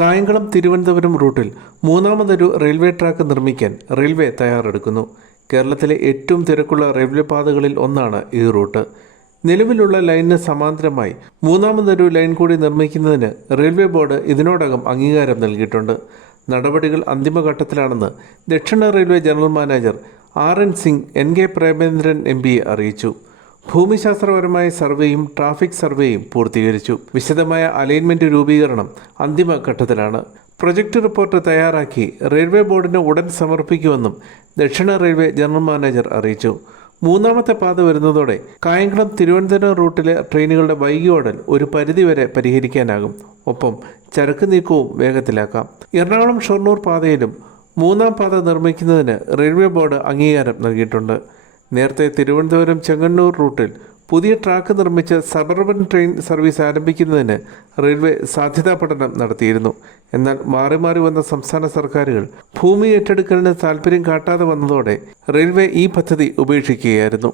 കായംകുളം തിരുവനന്തപുരം റൂട്ടിൽ മൂന്നാമതൊരു railway track നിർമ്മിക്കാൻ റെയിൽവേ തയ്യാറെടുക്കുന്നു. കേരളത്തിലെ ഏറ്റവും തിരക്കുള്ള റെയിൽവേ പാതകളിൽ ഒന്നാണ് ഈ റൂട്ട്. നിലവിലുള്ള ലൈനിന് സമാന്തരമായി മൂന്നാമതൊരു ലൈൻ കൂടി നിർമ്മിക്കുന്നതിന് റെയിൽവേ ബോർഡ് ഇതിനോടകം അംഗീകാരം നൽകിയിട്ടുണ്ട്. നടപടികൾ അന്തിമഘട്ടത്തിലാണെന്ന് ദക്ഷിണ railway general manager RN Singh NK Premachandran MP അറിയിച്ചു. ഭൂമിശാസ്ത്രപരമായ സർവേയും ട്രാഫിക് സർവേയും പൂർത്തീകരിച്ചു. വിശദമായ അലൈൻമെന്റ് രൂപീകരണം അന്തിമഘട്ടത്തിലാണ്. പ്രൊജക്ട് റിപ്പോർട്ട് തയ്യാറാക്കി റെയിൽവേ ബോർഡിന് ഉടൻ സമർപ്പിക്കുമെന്നും ദക്ഷിണ റെയിൽവേ ജനറൽ മാനേജർ അറിയിച്ചു. മൂന്നാമത്തെ പാത വരുന്നതോടെ കായംകുളം തിരുവനന്തപുരം റൂട്ടിലെ ട്രെയിനുകളുടെ വൈകിയോടൽ ഒരു പരിധിവരെ പരിഹരിക്കാനാകും. ഒപ്പം ചരക്ക് നീക്കവും വേഗത്തിലാക്കാം. എറണാകുളം ഷൊർണൂർ പാതയിലും മൂന്നാം പാത നിർമ്മിക്കുന്നതിന് റെയിൽവേ ബോർഡ് അംഗീകാരം നൽകിയിട്ടുണ്ട്. നേരത്തെ തിരുവനന്തപുരം ചെങ്ങന്നൂർ റൂട്ടിൽ പുതിയ ട്രാക്ക് നിർമ്മിച്ച് സബർബൻ ട്രെയിൻ സർവീസ് ആരംഭിക്കുന്നതിന് റെയിൽവേ സാധ്യതാ പഠനം നടത്തിയിരുന്നു. എന്നാൽ മാറി മാറി വന്ന സംസ്ഥാന സർക്കാരുകൾ ഭൂമി ഏറ്റെടുക്കലിന് താൽപ്പര്യം കാട്ടാതെ വന്നതോടെ റെയിൽവേ ഈ പദ്ധതി ഉപേക്ഷിക്കുകയായിരുന്നു.